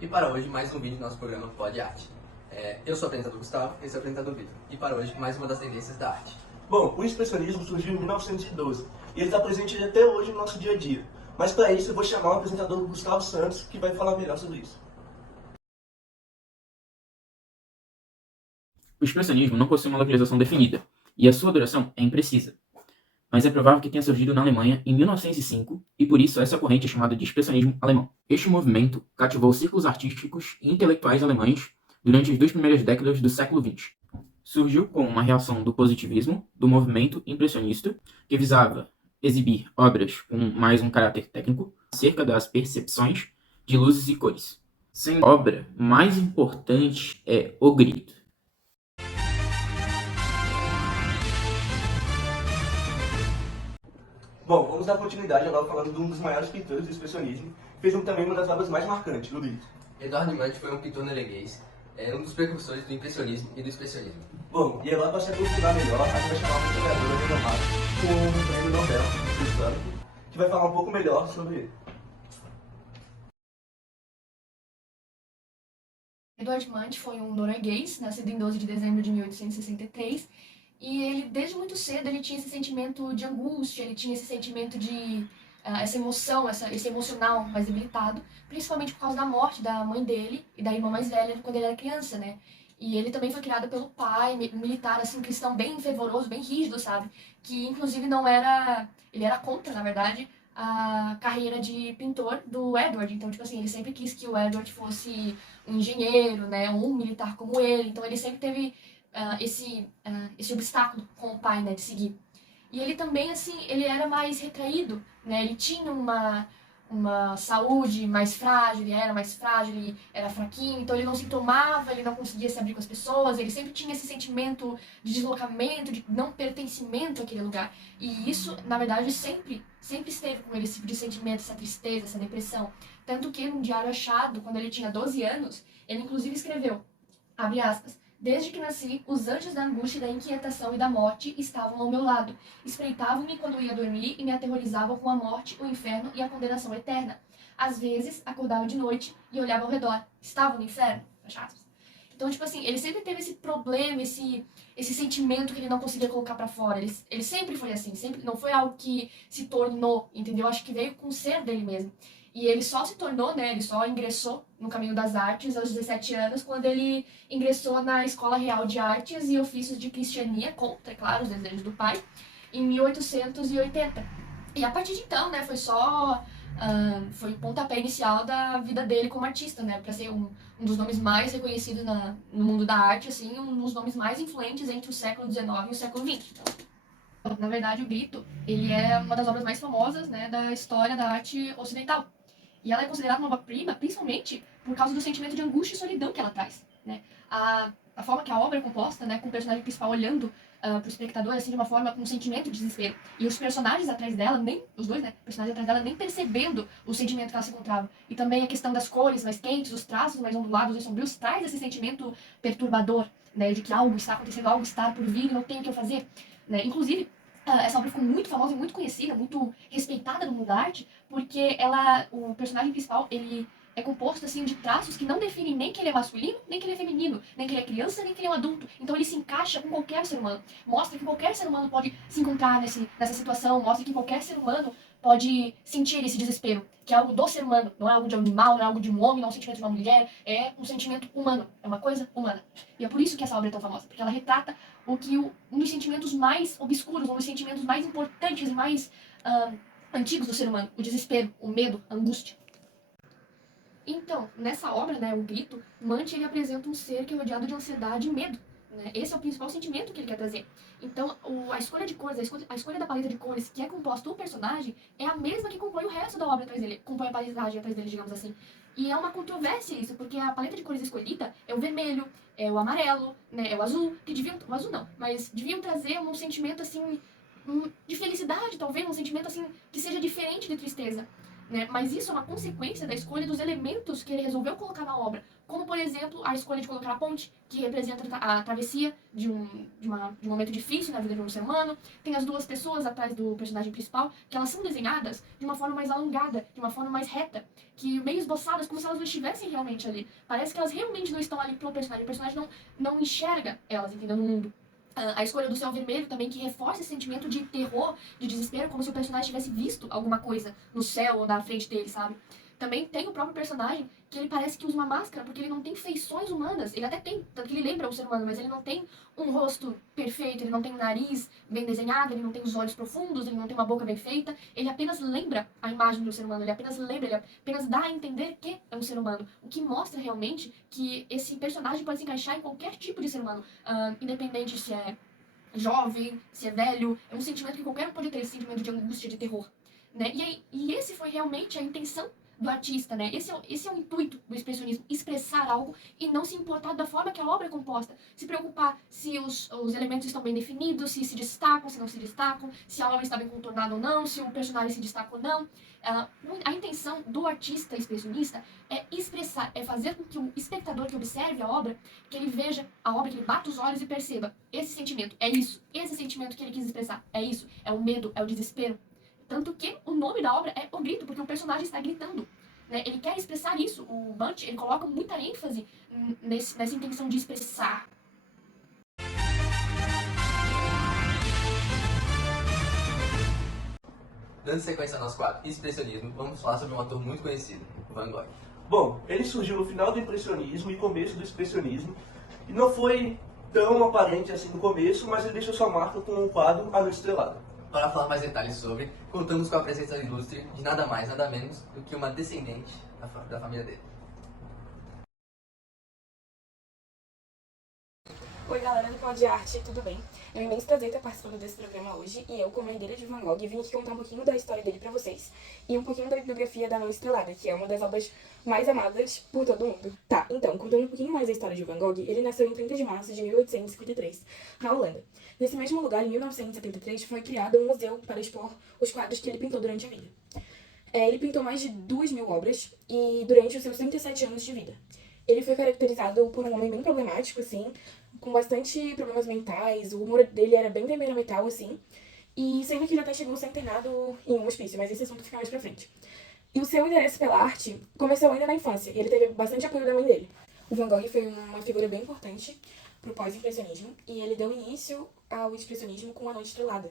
E para hoje, mais um vídeo do nosso programa Pod Arte. Eu sou o apresentador Gustavo, esse é o apresentador Vitor. E para hoje, mais uma das tendências da arte. Bom, o expressionismo surgiu em 1912 e ele está presente até hoje no nosso dia a dia. Mas para isso eu vou chamar o apresentador Gustavo Santos, que vai falar melhor sobre isso. O expressionismo não possui uma localização definida, e a sua duração é imprecisa. Mas é provável que tenha surgido na Alemanha em 1905, e por isso essa corrente é chamada de expressionismo alemão. Este movimento cativou círculos artísticos e intelectuais alemães durante as 2 primeiras décadas do século XX. Surgiu como uma reação do positivismo, do movimento impressionista, que visava exibir obras com mais um caráter técnico acerca das percepções de luzes e cores. Sem obra mais importante é O Grito. Bom, vamos dar continuidade agora falando de um dos maiores pintores do expressionismo, que fez também uma das obras mais marcantes, o Grito. Eduardo Munch foi um pintor norueguês, um dos precursores do impressionismo e do expressionismo. Bom, e agora para se aprofundar melhor, a gente vai chamar uma historiadora renomada com o prêmio Nobel Britânico, que vai falar um pouco melhor sobre ele. Eduard Munch foi um norueguês, nascido em 12 de dezembro de 1863, e ele, desde muito cedo, ele tinha esse sentimento de angústia, ele tinha esse sentimento de essa emoção, esse emocional mais debilitado, principalmente por causa da morte da mãe dele e da irmã mais velha quando ele era criança, né? E ele também foi criado pelo pai, um militar, assim, cristão bem fervoroso, bem rígido, sabe? Que, inclusive, não era... Ele era contra, na verdade, a carreira de pintor do Edward. Então, tipo assim, ele sempre quis que o Edward fosse um engenheiro, né? Um militar como ele. Então, ele sempre teve esse obstáculo com o pai, né? De seguir. E ele também, assim, ele era mais retraído, né? Ele tinha uma saúde mais frágil, ele era mais frágil, ele era fraquinho, então ele não se tomava, ele não conseguia se abrir com as pessoas, ele sempre tinha esse sentimento de deslocamento, de não pertencimento àquele lugar. E isso, na verdade, sempre esteve com ele, esse tipo de sentimento, essa tristeza, essa depressão. Tanto que, num diário achado, quando ele tinha 12 anos, ele inclusive escreveu, abre aspas, desde que nasci, os anjos da angústia, da inquietação e da morte estavam ao meu lado. Espreitavam-me quando ia dormir e me aterrorizavam com a morte, o inferno e a condenação eterna. Às vezes, acordava de noite e olhava ao redor. Estava no inferno? Fecha aspas. Então, tipo assim, ele sempre teve esse problema, esse sentimento que ele não conseguia colocar pra fora. Ele sempre foi assim, sempre não foi algo que se tornou, entendeu? Acho que veio com o ser dele mesmo. E ele só se tornou, né, ele só ingressou no caminho das artes aos 17 anos, quando ele ingressou na Escola Real de Artes e Ofícios de Cristiania, contra, é claro, os desejos do pai, em 1880. E a partir de então, né, foi o pontapé inicial da vida dele como artista, né, para ser um dos nomes mais reconhecidos no mundo da arte, assim, um dos nomes mais influentes entre o século XIX e o século XX. Na verdade, o Grito, ele é uma das obras mais famosas, né, da história da arte ocidental. E ela é considerada uma obra-prima, principalmente por causa do sentimento de angústia e solidão que ela traz, né? A forma que a obra é composta, né, com o personagem principal olhando para o espectador, assim, de uma forma com um sentimento de desespero. E os personagens atrás dela, os dois, né, personagens atrás dela, nem percebendo o sentimento que ela se encontrava. E também a questão das cores mais quentes, os traços mais ondulados e sombrios, traz esse sentimento perturbador, né, de que algo está acontecendo, algo está por vir e não tem o que eu fazer, né? Inclusive, essa obra ficou muito famosa e muito conhecida, muito respeitada no mundo da arte, porque o personagem principal, ele é composto assim de traços que não definem nem que ele é masculino, nem que ele é feminino, nem que ele é criança, nem que ele é um adulto. Então ele se encaixa com qualquer ser humano. Mostra que qualquer ser humano pode se encontrar nessa situação, mostra que qualquer ser humano pode sentir esse desespero, que é algo do ser humano, não é algo de um animal, não é algo de um homem, não é um sentimento de uma mulher, é um sentimento humano, é uma coisa humana. E é por isso que essa obra é tão famosa, porque ela retrata um dos sentimentos mais obscuros, um dos sentimentos mais importantes e mais antigos do ser humano, o desespero, o medo, a angústia. Então, nessa obra, né, O Grito, Munch, ele apresenta um ser que é rodeado de ansiedade e medo, né? Esse é o principal sentimento que ele quer trazer. Então, a escolha de cores, a escolha da paleta de cores que é composta o personagem é a mesma que compõe o resto da obra atrás dele, compõe a paisagem atrás dele, digamos assim. E é uma controvérsia isso, porque a paleta de cores escolhida é o vermelho, é o amarelo, né, é o azul, o azul não, mas deviam trazer um sentimento, assim, de felicidade, talvez, um sentimento, assim, que seja diferente de tristeza. Né? Mas isso é uma consequência da escolha dos elementos que ele resolveu colocar na obra, como, por exemplo, a escolha de colocar a ponte, que representa a travessia de um momento difícil na vida de um ser humano. Tem as duas pessoas atrás do personagem principal, que elas são desenhadas de uma forma mais alongada, de uma forma mais reta, que meio esboçadas, como se elas não estivessem realmente ali. Parece que elas realmente não estão ali pro personagem. O personagem não enxerga elas, entendeu, no mundo. A escolha do céu vermelho também, que reforça esse sentimento de terror, de desespero, como se o personagem tivesse visto alguma coisa no céu ou na frente dele, sabe? Também tem o próprio personagem, que ele parece que usa uma máscara, porque ele não tem feições humanas. Ele até tem, tanto que ele lembra um ser humano, mas ele não tem um rosto perfeito, ele não tem um nariz bem desenhado, ele não tem os olhos profundos, ele não tem uma boca bem feita. Ele apenas lembra a imagem de um ser humano, ele apenas lembra, ele apenas dá a entender que é um ser humano. O que mostra realmente que esse personagem pode se encaixar em qualquer tipo de ser humano, independente se é jovem, se é velho. É um sentimento que qualquer um pode ter, esse sentimento de angústia, de terror, né? E esse foi realmente a intenção do artista, né? Esse é o intuito do expressionismo, expressar algo e não se importar da forma que a obra é composta. Se preocupar se os elementos estão bem definidos, se destacam, se não se destacam, se a obra está bem contornada ou não, se o personagem se destaca ou não. A intenção do artista expressionista é expressar, é fazer com que o espectador que observe a obra, que ele veja a obra, que ele bata os olhos e perceba esse sentimento, é isso, esse sentimento que ele quis expressar, é isso, é o medo, é o desespero. Tanto que o nome da obra é O Grito, porque o personagem está gritando, né? Ele quer expressar isso. O Bunch, ele coloca muita ênfase nessa intenção de expressar. Dando sequência ao nosso quadro Expressionismo, vamos falar sobre um ator muito conhecido, Van Gogh. Bom, ele surgiu no final do impressionismo e começo do expressionismo, e não foi tão aparente assim no começo, mas ele deixou sua marca com o quadro A Noite Estrelada. Para falar mais detalhes sobre, contamos com a presença ilustre de nada mais, nada menos do que uma descendente da família dele. Oi galera do Pod Arte, tudo bem? É um imenso prazer estar participando desse programa hoje e eu, como herdeira de Van Gogh, vim aqui contar um pouquinho da história dele pra vocês e um pouquinho da bibliografia da Noite Estrelada, que é uma das obras mais amadas por todo mundo. Tá, então, contando um pouquinho mais da história de Van Gogh, ele nasceu em 30 de março de 1853, na Holanda. Nesse mesmo lugar, em 1973, foi criado um museu para expor os quadros que ele pintou durante a vida. Ele pintou mais de 2.000 obras e durante os seus 37 anos de vida. Ele foi caracterizado por um homem bem problemático, assim, com bastante problemas mentais, o humor dele era bem temperamental, assim, e sendo que ele até chegou a ser internado em um hospício, mas esse assunto fica mais pra frente. E o seu interesse pela arte começou ainda na infância, e ele teve bastante apoio da mãe dele. O Van Gogh foi uma figura bem importante pro pós-impressionismo, e ele deu início ao expressionismo com A Noite Estrelada.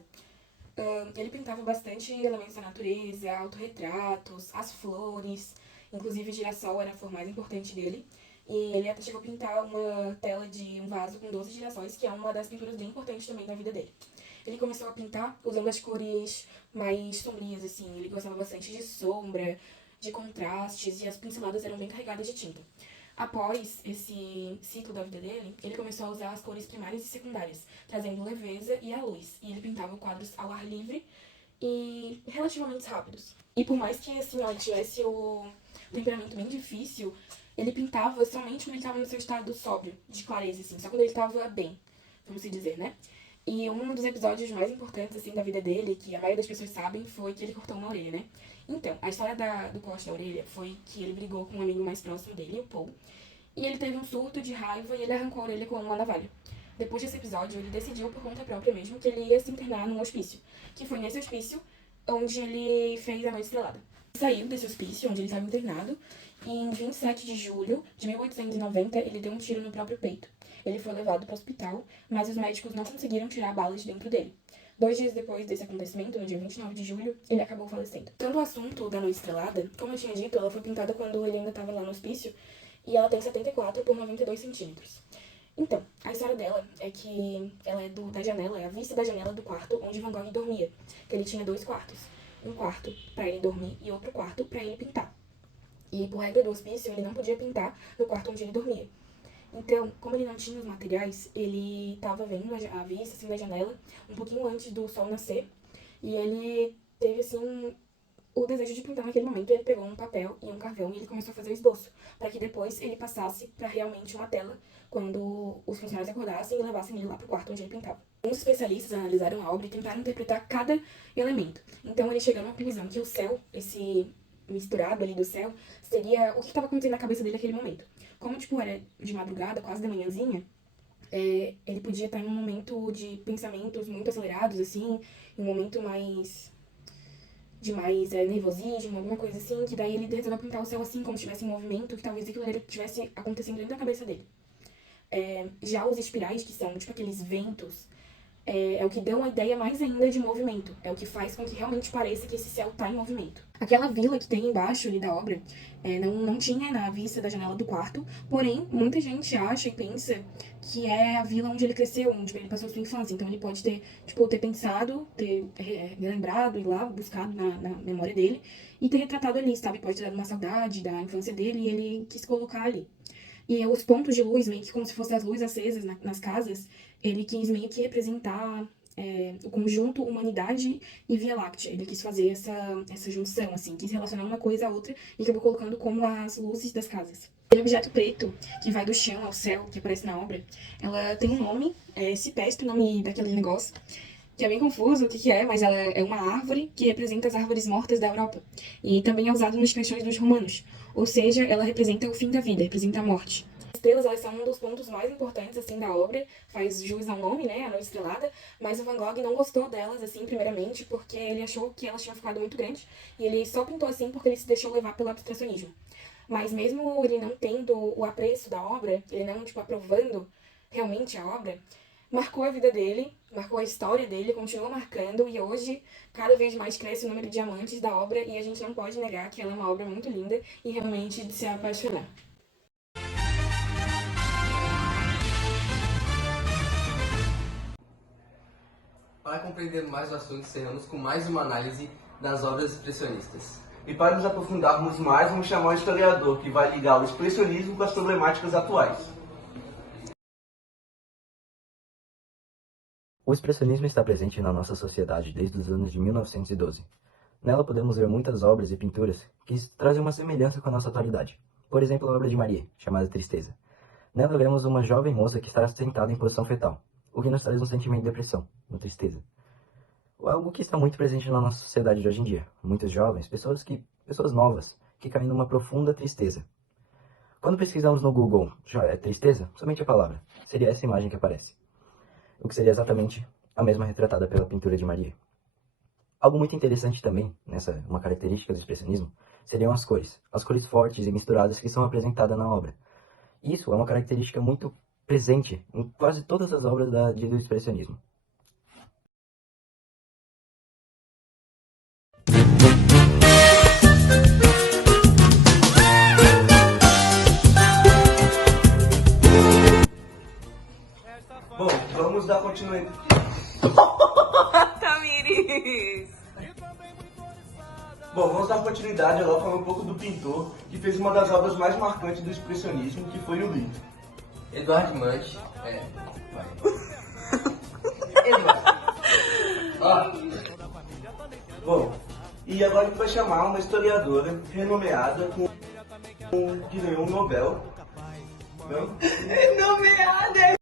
Ele pintava bastante elementos da natureza, autorretratos, as flores, inclusive o girassol era a flor mais importante dele. E ele até chegou a pintar uma tela de um vaso com 12 girassóis, que é uma das pinturas bem importantes também da vida dele. Ele começou a pintar usando as cores mais sombrias, assim. Ele gostava bastante de sombra, de contrastes, e as pinceladas eram bem carregadas de tinta. Após esse ciclo da vida dele, ele começou a usar as cores primárias e secundárias, trazendo leveza e a luz. E ele pintava quadros ao ar livre e relativamente rápidos. E por mais que assim, ele tivesse o temperamento bem difícil, ele pintava somente quando ele estava no seu estado sóbrio, de clareza, assim, só quando ele estava bem, vamos dizer, né? E um dos episódios mais importantes, assim, da vida dele, que a maioria das pessoas sabem, foi que ele cortou uma orelha, né? Então, a história do corte da orelha foi que ele brigou com um amigo mais próximo dele, o Paul, e ele teve um surto de raiva e ele arrancou a orelha com uma navalha. Depois desse episódio, ele decidiu por conta própria mesmo que ele ia se internar num hospício, que foi nesse hospício onde ele fez A Noite Estrelada. Saiu desse hospício, onde ele estava internado, e em 27 de julho de 1890, ele deu um tiro no próprio peito. Ele foi levado para o hospital, mas os médicos não conseguiram tirar balas de dentro dele. 2 dias depois desse acontecimento, no dia 29 de julho, ele acabou falecendo. Tanto o assunto da Noite Estrelada, como eu tinha dito, ela foi pintada quando ele ainda estava lá no hospício, e ela tem 74 por 92 centímetros. Então, a história dela é que ela é da janela, é a vista da janela do quarto onde Van Gogh dormia. Que ele tinha 2 quartos. Um quarto para ele dormir e outro quarto para ele pintar. E por regra do hospício, ele não podia pintar no quarto onde ele dormia. Então, como ele não tinha os materiais, ele estava vendo a vista assim, da janela um pouquinho antes do sol nascer. E ele teve assim o desejo de pintar naquele momento. Ele pegou um papel e um carvão e ele começou a fazer o esboço, para que depois ele passasse para realmente uma tela quando os funcionários acordassem e levassem ele lá para o quarto onde ele pintava. Uns especialistas analisaram a obra e tentaram interpretar cada elemento. Então eles chegaram à conclusão que o céu, esse misturado ali do céu, seria o que estava acontecendo na cabeça dele naquele momento. como, tipo, era de madrugada, quase da manhãzinha, ele podia estar em um momento de pensamentos muito acelerados, assim, em um momento de mais nervosismo, alguma coisa assim, que daí ele resolveu pintar o céu assim, como se estivesse em movimento, que talvez aquilo estivesse acontecendo dentro da cabeça dele. Já os espirais, que são tipo aqueles ventos, é o que dão a ideia mais ainda de movimento. É o que faz com que realmente pareça que esse céu está em movimento. Aquela vila que tem embaixo ali da obra não tinha na vista da janela do quarto, porém, muita gente acha e pensa que é a vila onde ele cresceu, onde ele passou sua infância. Então ele pode ter pensado, ter lembrado, ir lá, buscado na memória dele e ter retratado ali, sabe? Pode ter dado uma saudade da infância dele e ele quis colocar ali. E os pontos de luz, meio que como se fossem as luzes acesas nas casas, ele quis meio que representar o conjunto humanidade e Via Láctea. Ele quis fazer essa junção, assim, quis relacionar uma coisa à outra e acabou colocando como as luzes das casas. O objeto preto, que vai do chão ao céu, que aparece na obra, ela tem um nome, cipestre, o nome daquele negócio, que é bem confuso o que é, mas ela é uma árvore que representa as árvores mortas da Europa. E também é usado nos caixões dos romanos. Ou seja, ela representa o fim da vida, representa a morte. As estrelas, elas são um dos pontos mais importantes, assim, da obra, faz jus ao nome, né, a Noite Estrelada, mas o Van Gogh não gostou delas, assim, primeiramente, porque ele achou que elas tinham ficado muito grandes, e ele só pintou assim porque ele se deixou levar pelo abstracionismo. Mas mesmo ele não tendo o apreço da obra, ele não, aprovando realmente a obra, marcou a vida dele, marcou a história dele, continua marcando, e hoje cada vez mais cresce o número de diamantes da obra, e a gente não pode negar que ela é uma obra muito linda e realmente de se apaixonar. Para compreender mais o assunto, encerramos com mais uma análise das obras expressionistas. E para nos aprofundarmos mais, vamos chamar um historiador que vai ligar o expressionismo com as problemáticas atuais. O expressionismo está presente na nossa sociedade desde os anos de 1912. Nela podemos ver muitas obras e pinturas que trazem uma semelhança com a nossa atualidade. Por exemplo, a obra de Marie, chamada Tristeza. Nela vemos uma jovem moça que está sentada em posição fetal, o que nos traz um sentimento de depressão, uma tristeza. Algo que está muito presente na nossa sociedade de hoje em dia. Muitos jovens, pessoas novas, que caem numa profunda tristeza. Quando pesquisamos no Google tristeza, somente a palavra, seria essa imagem que aparece. O que seria exatamente a mesma retratada pela pintura de Marie. Algo muito interessante também, uma característica do expressionismo, seriam as cores fortes e misturadas que são apresentadas na obra. Isso é uma característica muito presente em quase todas as obras do expressionismo. Bom, vamos dar continuidade. Tamires! Bom, vamos dar continuidade agora falando um pouco do pintor que fez uma das obras mais marcantes do expressionismo, que foi o livro. Eduardo Munch. Bom, e agora a gente vai chamar uma historiadora renomeada que ganhou um Nobel. Não? Nomeada!